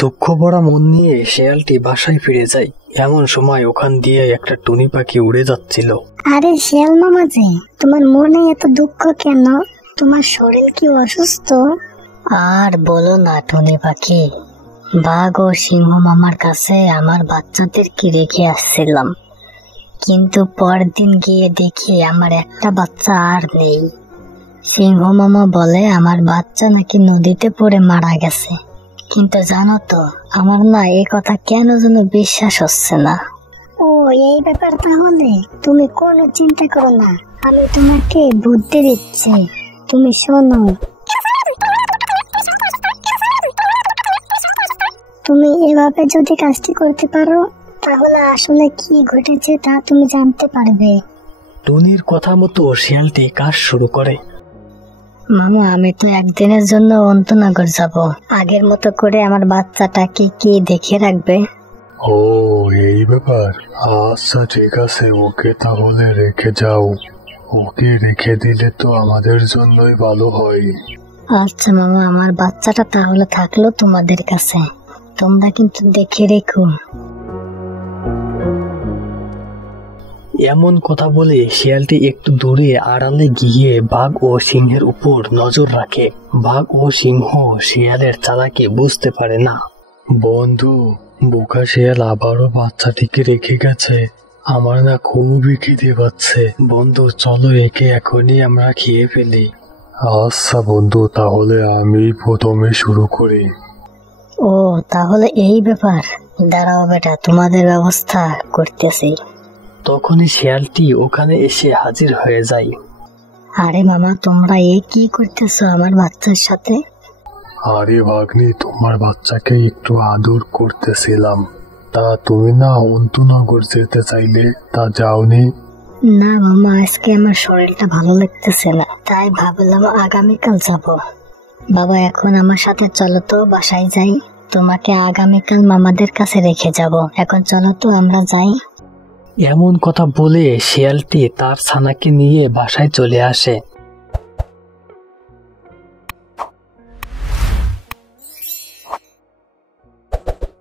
দুঃখ ভরা মন নিয়ে শেয়ালটি বাসায় ফিরে যায়। এমন সময় ওখান দিয়ে একটা টুনি পাখি উড়ে যাচ্ছিল। আরে শিয়াল মামা যে, তোমার মনে এত দুঃখ কেন? তোমার শরীর কি অসুস্থ? আর বলো না টুনি পাখি, বাঘ ও সিংহ মামার কাছে আমার বাচ্চাদেরকে রেখে আসছিলাম, কিন্তু পরদিন গিয়ে দেখি আমার একটা বাচ্চা আর নেই। সিংহ মামা বলে আমার বাচ্চা নাকি নদীতে পড়ে মারা গেছে, কিন্তু জানো তো আমার না এই কথা কেন যেন বিশ্বাস হচ্ছে না। ও এই ব্যাপার, তাহলে তুমি কোনো চিন্তা করো না, আমি তোমাকে বুদ্ধি দিচ্ছি, তুমি শোনো। তুমি এভাবে যদি কাজটি করতে পারো তাহলে আসলে কি ঘটেছে তা তুমি জানতে পারবে। টুনির কথা মতো শিয়ালটি কাজ শুরু করে। মামা আমি তো একদিনের জন্য অন্তনগর যাব, আগের মতো করে আমার বাচ্চাটাকে কি দেখে রাখবে? ও এই ব্যাপার, আচ্ছা ঠিক আছে, ওকে তাহলে রেখে যাও। ওকে রেখে দিলে তো আমাদের জন্যই ভালো হয়। আচ্ছা মামা, আমার বাচ্চাটা তাহলে থাকলো তোমাদের কাছে, তোমরা কিন্তু দেখে রেখো। এমন কথা বলে শিয়ালটি একটু দূরে আড়ালে গিয়ে বাঘ ও সিংহের উপর নজর রাখে। বাঘ ও সিংহ শিয়ালের চালাকি বুঝতে পারে না। বন্ধু, বোকা শিয়াল আবারও বাচ্চাটিকে রেখে গেছে। আমার না খুবই খিদে পাচ্ছে। বন্ধু চলো একে এখনই আমরা খেয়ে ফেলি। আচ্ছা বন্ধু, তাহলে আমি প্রথমে শুরু করি। ও তাহলে এই ব্যাপার, দাঁড়াও বেটা, তোমাদের ব্যবস্থা করতেছি। তখনই শিয়ালটি ওখানে এসে হাজির হয়ে যায়। আরে মামা, তোমরা এ কি করতেছো আমার বাচ্চার সাথে? আরে ভাগ্নি, তোমার বাচ্চাকে একটু আদর করতেছিলাম। তা তুমি না অন্তনগর যেতে চাইলে, তা যাওনি? না মামা, আজকে আমার শরীরটা ভালো লাগতেছে না, তাই ভাবলাম আগামীকাল যাব। বাবা এখন আমার সাথে চলো তো, বাসায় যাই, তোমাকে আগামীকাল মামাদের কাছে রেখে যাব। এখন চলো তো আমরা যাই। এমন কথা বলে শিয়ালটি তার ছানাকে নিয়ে বাসায় চলে আসে।